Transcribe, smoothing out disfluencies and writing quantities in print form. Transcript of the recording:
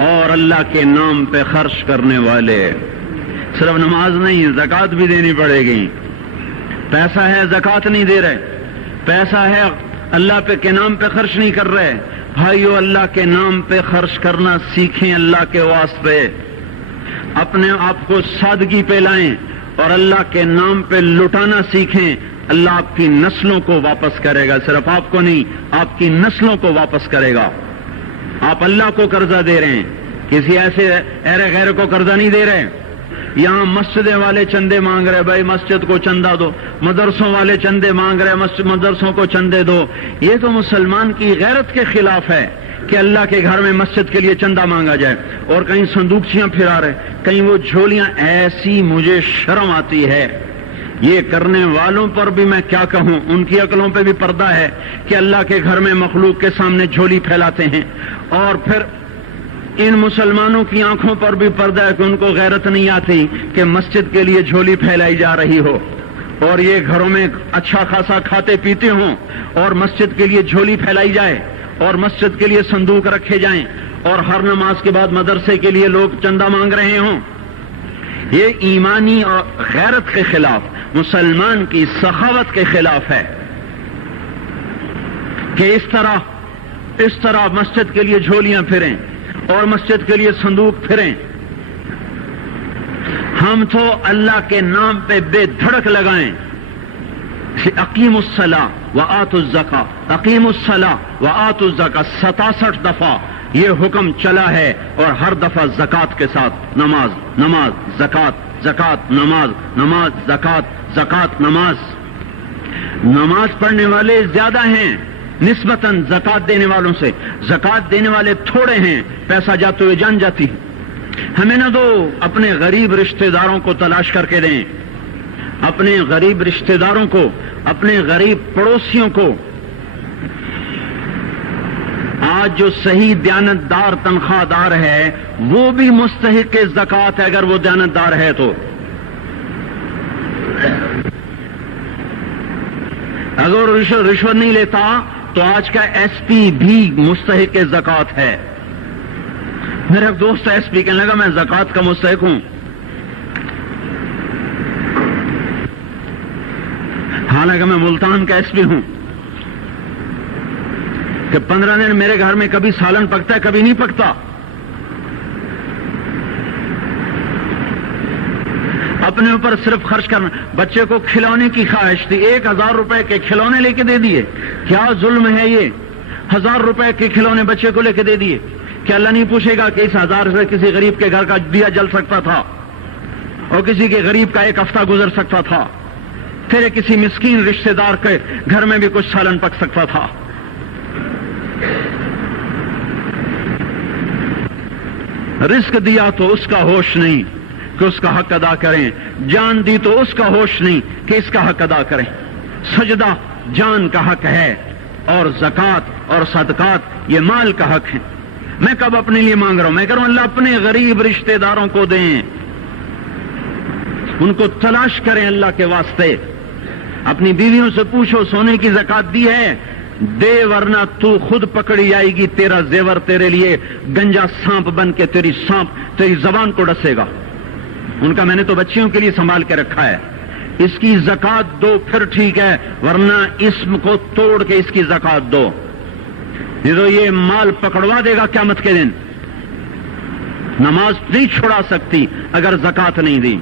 اور اللہ کے نام پہ خرچ کرنے والے. صرف نماز نہیں، زکوٰۃ بھی دینی پڑے گی. پیسہ ہے زکوٰۃ نہیں دے رہے، پیسہ ہے اللہ کے نام پہ خرچ نہیں کر رہے. بھائیو، اللہ کے نام پہ خرچ کرنا سیکھیں اللہ کے واسطے. اپنے آپ کو سادگی پہ لائیں اور اللہ کے نام پہ لٹانا سیکھیں. اللہ آپ کی نسلوں کو واپس کرے گا، صرف آپ کو نہیں، آپ کی نسلوں کو واپس کرے گا. آپ اللہ کو قرضہ دے رہے ہیں، کسی ایسے غیر کو قرضہ نہیں دے رہے. یہاں مسجدیں والے چندے مانگ رہے، بھائی مسجد کو چندہ دو. مدرسوں والے چندے مانگ رہے، مدرسوں کو چندے دو. یہ تو مسلمان کی غیرت کے خلاف ہے کہ اللہ کے گھر میں مسجد کے لیے چندہ مانگا جائے. اور کہیں صندوقچیاں پھرا رہے، کہیں وہ جھولیاں. ایسی مجھے شرم آتی ہے. یہ کرنے والوں پر بھی میں کیا کہوں، ان کی عقلوں پہ بھی پردہ ہے کہ اللہ کے گھر میں مخلوق کے سامنے جھولی پھیلاتے ہیں. اور پھر ان مسلمانوں کی آنکھوں پر بھی پردہ ہے کہ ان کو غیرت نہیں آتی کہ مسجد کے لیے جھولی پھیلائی جا رہی ہو، اور یہ گھروں میں اچھا خاصا کھاتے پیتے ہوں اور مسجد کے لیے جھولی پھیلائی جائے اور مسجد کے لیے صندوق رکھے جائیں اور ہر نماز کے بعد مدرسے کے لیے لوگ چندہ مانگ رہے ہوں. یہ ایمانی اور غیرت کے خلاف، مسلمان کی سخاوت کے خلاف ہے کہ اس طرح مسجد کے لیے جھولیاں پھریں اور مسجد کے لیے صندوق پھریں. ہم تو اللہ کے نام پہ بے دھڑک لگائیں. اقیم الصلاۃ وآتوا الزکاۃ، اقیم الصلاۃ وآتوا الزکاۃ 67 دفعہ یہ حکم چلا ہے، اور ہر دفعہ زکوٰۃ کے ساتھ. نماز نماز زکوٰۃ، زکوٰۃ نماز، نماز زکوٰۃ، زکوٰۃ نماز. نماز پڑھنے والے زیادہ ہیں نسبتاً زکوٰۃ دینے والوں سے. زکوٰۃ دینے والے تھوڑے ہیں، پیسہ جاتے ہوئے جان جاتی ہے. ہمیں نہ دو، اپنے غریب رشتہ داروں کو تلاش کر کے دیں، اپنے غریب رشتہ داروں کو، اپنے غریب پڑوسیوں کو. آج جو صحیح دیانتدار تنخواہ دار ہے وہ بھی مستحق زکوٰۃ ہے اگر وہ دیانتدار ہے تو. اگر رشوت نہیں لیتا تو آج کا ایس پی بھی مستحق زکوٰۃ ہے. میرا ایک دوست ایس پی کہنے لگا میں زکوٰۃ کا مستحق ہوں، حالانکہ میں ملتان کا ایس پی ہوں. کہ 15 دن میرے گھر میں کبھی سالن پکتا ہے، کبھی نہیں پکتا. اپنے اوپر صرف خرچ کرنا. بچے کو کھلونے کی خواہش تھی، 1000 روپے کے کھلونے لے کے دے دیے. کیا ظلم ہے یہ؟ 1000 روپے کے کھلونے بچے کو لے کے دے دیے. کیا اللہ نہیں پوچھے گا کہ اس 1000 سے کسی غریب کے گھر کا دیا جل سکتا تھا اور کسی کے غریب کا ایک ہفتہ گزر سکتا تھا، تیرے کسی مسکین رشتہ دار کے گھر میں بھی کچھ سالن پک سکتا تھا. رزق دیا تو اس کا ہوش نہیں کہ اس کا حق ادا کریں، جان دی تو اس کا ہوش نہیں کہ اس کا حق ادا کریں. سجدہ جان کا حق ہے اور زکوٰۃ اور صدقات یہ مال کا حق ہے. میں کب اپنے لیے مانگ رہا ہوں؟ میں کہہ رہا ہوں اللہ اپنے غریب رشتہ داروں کو دیں، ان کو تلاش کریں اللہ کے واسطے. اپنی بیویوں سے پوچھو سونے کی زکوٰۃ دی ہے؟ دے، ورنہ تو خود پکڑی جائے گی، تیرا زیور تیرے لیے گنجا سانپ بن کے تیری زبان کو ڈسے گا. ان کا میں نے تو بچیوں کے لیے سنبھال کے رکھا ہے. اس کی زکوٰۃ دو پھر ٹھیک ہے، ورنہ اسم کو توڑ کے اس کی زکوٰۃ دو، نہیں تو یہ مال پکڑوا دے گا قیامت کے دن. نماز نہیں چھوڑا سکتی اگر زکوٰۃ نہیں دی.